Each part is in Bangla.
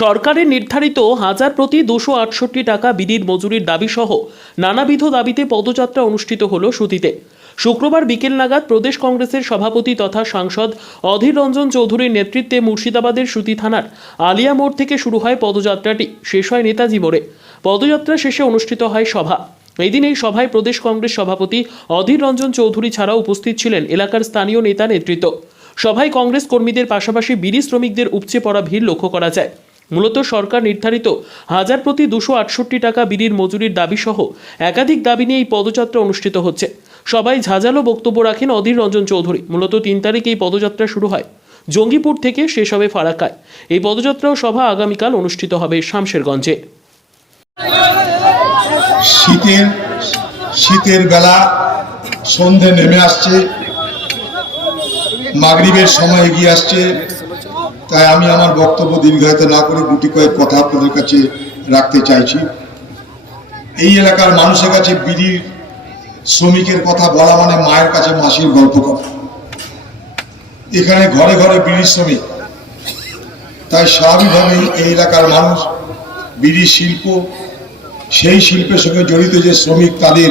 সরকারের নির্ধারিত হাজার প্রতি দুশো আটষট্টি টাকা বিডির মজুরির দাবি সহ নানাবিধ দাবিতে পদযাত্রা অনুষ্ঠিত হল সুতিতে। শুক্রবার বিকেল নাগাদ প্রদেশ কংগ্রেসের সভাপতি তথা সাংসদ অধীর রঞ্জন চৌধুরীর নেতৃত্বে মুর্শিদাবাদের সুতি থানার আলিয়া মোড় থেকে শুরু হয় পদযাত্রাটি। শেষ হয় নেতাজি মোড়ে। পদযাত্রা শেষে অনুষ্ঠিত হয় সভা। এদিন এই সভায় প্রদেশ কংগ্রেস সভাপতি অধীর রঞ্জন চৌধুরী ছাড়াও উপস্থিত ছিলেন এলাকার স্থানীয় নেতা নেতৃত্ব। সভায় কংগ্রেস কর্মীদের পাশাপাশি বিড়ি শ্রমিকদের উপচে পড়া ভিড় লক্ষ্য করা যায়। মূলত সরকার নির্ধারিত হাজার প্রতি দুশো আটষট্টি টাকা বিড়ির মজুরির দাবি সহ একাধিক দাবি নিয়ে এই পদযাত্রা অনুষ্ঠিত হচ্ছে। সবাই ঝাঁঝালো বক্তব্য রাখেন অধীর রঞ্জন চৌধুরী। মূলত তিন তারিখ এই পদযাত্রা শুরু হয়। জঙ্গিপুর থেকে শেষ হবে ফারাক্কায়। এই পদযাত্রা ও সভা আগামীকাল অনুষ্ঠিত হবে শামশেরগঞ্জে। শীতের শীতের বেলা সন্ধে নেমে আসছে। মাগরিবের সময় এগিয়ে আসছে। তাই আমি আমার বক্তব্য দীর্ঘায়িত না করে গুটি কয়েক কথা আপনাদের কাছে রাখতে চাইছি। এই এলাকার মানুষের কাছে বিড়ির শ্রমিকের কথা বলা মানে মায়ের কাছে মাসির গল্প করা। এখানে ঘরে ঘরে বিড়ির শ্রমিক। তাই স্বাভাবিকভাবেই এই এলাকার মানুষ বিড়ি শিল্প, সেই শিল্পের সঙ্গে জড়িত যে শ্রমিক, তাদের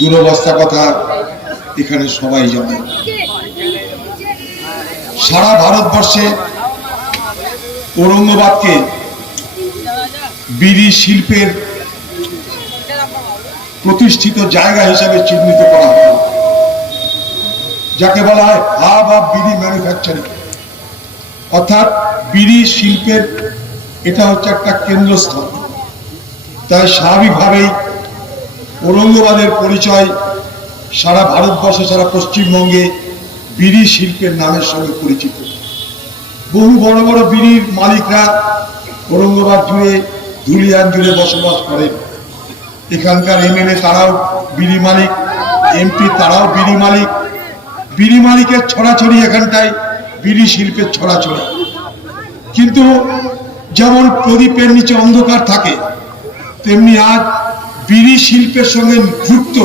দুরবস্থা কথা এখানে সবাই জানে। সারা ভারতবর্ষে ঔরঙ্গাবাদকে বিড়ি শিল্পের প্রতিষ্ঠিত জায়গা হিসাবে চিহ্নিত করা হয় যাকে বলা হয় হাব অফ বিড়ি ম্যানুফ্যাকচারিং। অর্থাৎ বিড়ি শিল্পের এটা হচ্ছে একটা কেন্দ্রস্থল। তাই স্বাভাবিকভাবেই ঔরঙ্গাবাদের পরিচয় সারা ভারতবর্ষে, সারা পশ্চিমবঙ্গে বিড়ি শিল্পের নামের সঙ্গে পরিচিত। বহু বড় বড় বিড়ির মালিকরা ঔরঙ্গাবাদ জুড়ে, ধুলিয়ান জুড়ে বসবাস করেন এখানকার এমএলএ তারাও বিড়ি মালিক, এমপি তারাও বিড়ি মালিক। বিড়ি মালিকের ছড়াছড়ি এখানটায়, বিড়ি শিল্পের ছড়াছড়ি। কিন্তু যেমন প্রদীপের নিচে অন্ধকার থাকে, তেমনি আজ বিড়ি শিল্পের সঙ্গে যুক্ত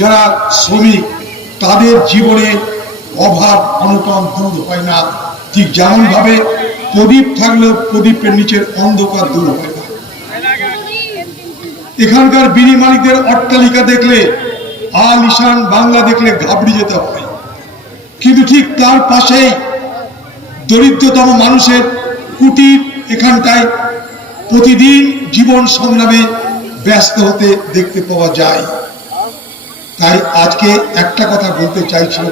যারা শ্রমিক, তাদের জীবনে অভাব, অনুপম দূর হয় না। ঠিক যেমন ভাবে প্রদীপ থাকলেও প্রদীপের নিচের অন্ধকার দূর হয় না। এখানকার বিড়ি মালিকদের অট্টালিকা দেখলে আল ইশান বাংলা দেখলে ঘাবড়ি যেতে হয়। কিন্তু ঠিক তার পাশেই দরিদ্রতম মানুষের কুটির এখানটায় প্রতিদিন জীবন সংগ্রামে ব্যস্ত হতে দেখতে পাওয়া যায়। তাই আজকে একটা কথা বলতে চাইছি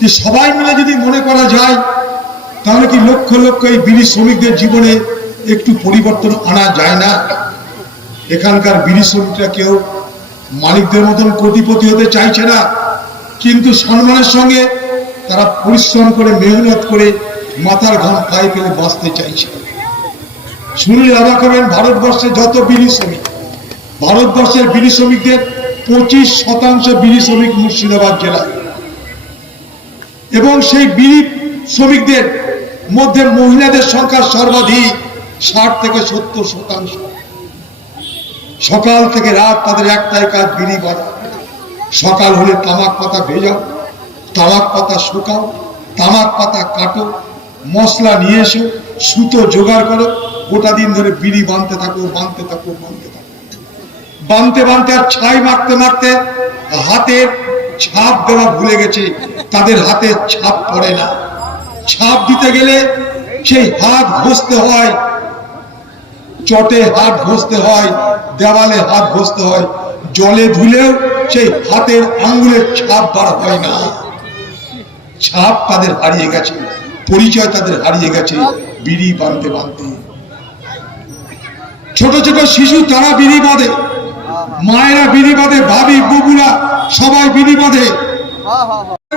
যে সবাই মিলে যদি মনে করা যায় তাহলে কি লক্ষ লক্ষ এই বিড়ি শ্রমিকদের জীবনে একটু পরিবর্তন আনা যায় না? এখানকার বিড়ি শ্রমিকরা কেউ মালিকদের মতন কোটিপতি হতে চাইছে না, কিন্তু সম্মানের সঙ্গে তারা পরিশ্রম করে, মেহনত করে মাথার ঘাম পায়ে ফেলে বাঁচতে চাইছে। শুনলে অবাক হবেন ভারতবর্ষে যত বিড়ি শ্রমিক। ভারতবর্ষের বিড়ি শ্রমিকদের পঁচিশ শতাংশ বিড়ি শ্রমিক মুর্শিদাবাদ জেলায়। এবং সেই বিড়ি শ্রমিকদের মধ্যে মহিলাদের সংখ্যা সর্বাধিক ষাট থেকে সত্তর শতাংশ। সকাল থেকে রাত তাদের একটাই কাজ, বিড়ি করা সকাল হলে তামাক পাতা ভেজাও, তামাক পাতা শুকাও, তামাক পাতা কাটো, মশলা নিয়ে এসো, সুতো জোগাড় করো, গোটা দিন ধরে বিড়ি বাঁধতে থাকো বাঁধতে থাকো বাঁধতে থাকো। বাঁধতে বাঁধতে আর ছাই মারতে মারতে হাতের ছাপ দেওয়া ভুলে গেছে, তাদের হাতে ছাপ পড়ে না। ছাপ দিতে গেলে সেই হাত ঘষতে হয় চটে হাত ঘষতে হয় দেওয়ালে হাত ঘষতে হয় জলে ধুলেও সেই হাতের আঙ্গুলের ছাপ বার হয় না। ছাপ তাদের হারিয়ে গেছে পরিচয় তাদের হারিয়ে গেছে বিড়ি বাঁধতে বাঁধতে ছোট ছোট শিশু তারা বিড়ি বাঁধে মায়েরা বিড়ি বাঁধে ভাবি বুবুরা সবাই বিড়ি বাঁধে।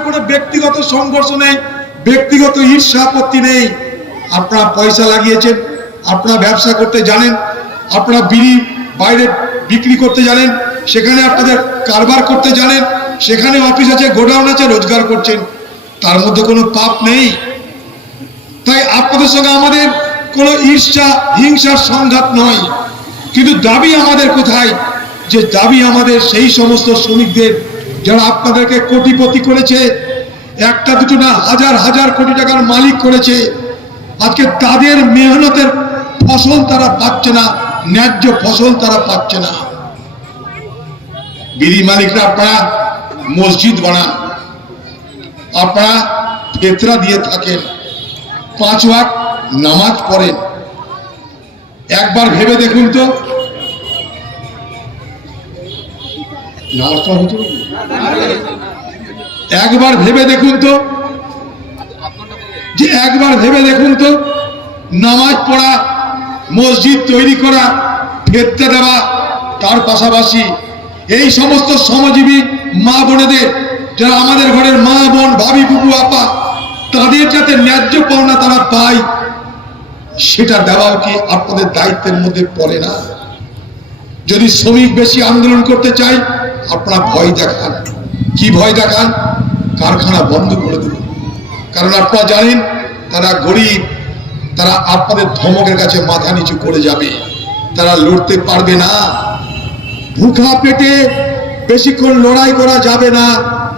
কোনো ব্যক্তিগত সংঘর্ষ নেই ব্যক্তিগত ঈর্ষা আপত্তি নেই। আপনারা পয়সা লাগিয়েছেন, আপনারা ব্যবসা করতে জানেন, আপনারা বিড়ি বাইরে বিক্রি করতে জানেন, সেখানে আপনাদের কারবার করতে জানেন, সেখানে অফিস আছে, গোডাউন আছে, রোজগার করছেন। তার মধ্যে কোনো পাপ নেই। তাই আপনাদের সঙ্গে আমাদের কোনো ঈর্ষা, হিংসার সংঘাত নয়। কিন্তু দাবি আমাদের কোথায়? যে দাবি আমাদের সেই সমস্ত শ্রমিকদের, যারা আপনাদেরকে কোটিপতি করেছে একটা দুটো না, হাজার হাজার কোটি টাকার মালিক করেছে। আজকে তাদের মেহনতের ফসল তারা পাচ্ছে না, ন্যায্য ফসল তারা পাচ্ছে না। বিড়ি মালিকরা, আপনারা মসজিদ বানান। আপনারা ফেতরা দিয়ে থাকেন। পাঁচ ওয়াক নামাজ পড়েন। একবার ভেবে দেখুন তো। নামাজ পড়া হতো একবার ভেবে দেখুন তো। যে একবার ভেবে দেখুন তো, নামাজ পড়া, মসজিদ তৈরি করা, ফেরতে দেওয়া, তার পাশাপাশি এই সমস্ত শ্রমজীবী মা বোনেদের, যারা আমাদের ঘরের মা বোন, ভাবি বুবু আপা, তাদের যাতে ন্যায্য পাওনা তারা পায়, সেটা দেওয়াও কি আপনাদের দায়িত্বের মধ্যে পড়ে না? যদি শ্রমিক বেশি আন্দোলন করতে চাই আপনারা ভয় দেখান। কি ভয় দেখান? কারখানা বন্ধ করে দেবেন কারণ আপনারা জানেন, তারা গরিব, তারা আপনাদের ধমকের কাছে মাথা নিচু করে যাবে। তারা লড়তে পারবে না। ভুখা পেটে বেশিক্ষণ লড়াই করা যাবে না।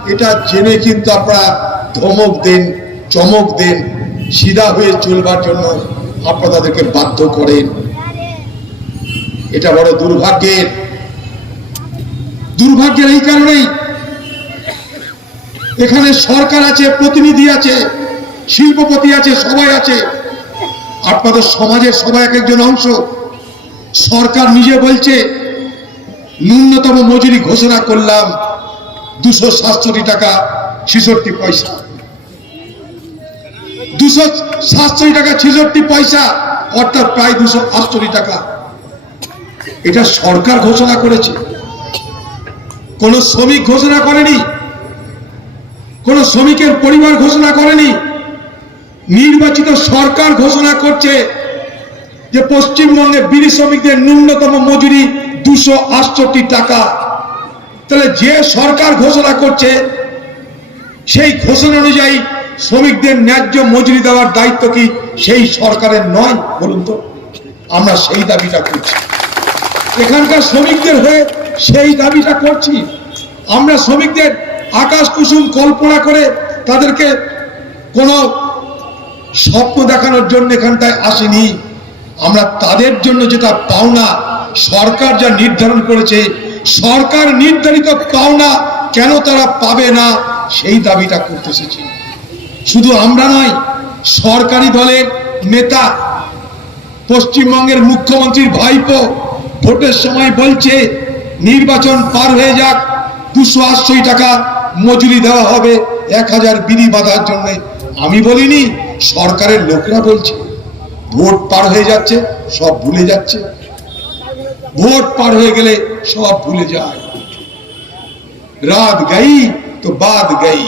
এটা জেনে কিন্তু আপনারা ধমক দেন, চমক দেন, সিধা হয়ে চলবার জন্য আপনারা তাদেরকে বাধ্য করেন। এটা বড় দুর্ভাগ্যের। দুর্ভাগ্যের এই কারণেই এখানে সরকার আছে, প্রতিনিধি আছে, শিল্পপতি আছে, সবাই আছে। আপনাদের সমাজের সবাই এক একজন অংশ। সরকার নিজে বলছে, ন্যূনতম মজুরি ঘোষণা করলাম, দুশো সাতষট্টি টাকা ছেষট্টি পয়সা। দুশো সাতষট্টি টাকা ছেষট্টি পয়সা, অর্থাৎ প্রায় দুশো আটষট্টি টাকা। এটা সরকার ঘোষণা করেছে। কোন শ্রমিক ঘোষণা করেনি কোন শ্রমিকের পরিবার ঘোষণা করেনি। নির্বাচিত সরকার ঘোষণা করছে যে পশ্চিমবঙ্গে বিড়ি শ্রমিকদের ন্যূনতম মজুরি দুশো আটষট্টি টাকা। তাহলে যে সরকার ঘোষণা করছে, সেই ঘোষণা অনুযায়ী শ্রমিকদের ন্যায্য মজুরি দেওয়ার দায়িত্ব কি সেই সরকারের নয় বলুন তো? আমরা সেই দাবিটা করছি। এখানকার শ্রমিকদের হয়ে সেই দাবিটা করছি। আমরা শ্রমিকদের আকাশ কুসুম কল্পনা করে তাদেরকে কোনো স্বপ্ন দেখানোর জন্য এখানটায় আসেনি। আমরা তাদের জন্য যেটা পাওনা, সরকার যা নির্ধারণ করেছে, সরকার নির্ধারিত পাওনা কেন তারা পাবে না, সেই দাবিটা করতে এসেছি। শুধু আমরা নয়, সরকারি দলের নেতা, পশ্চিমবঙ্গের মুখ্যমন্ত্রীর ভাইপো ভোটের সময় বলছে, নির্বাচন পার হয়ে যাক, দুশো টাকা মজুরি দেওয়া হবে। এক হাজার বিধি বাঁধার জন্য। আমি বলিনি, সরকারের লোকরা বলছে, ভোট পার হয়ে যাচ্ছে, সব ভুলে যাচ্ছে। ভোট পার হয়ে গেলে সব ভুলে যায়। রাত গাই তো বাদ গই।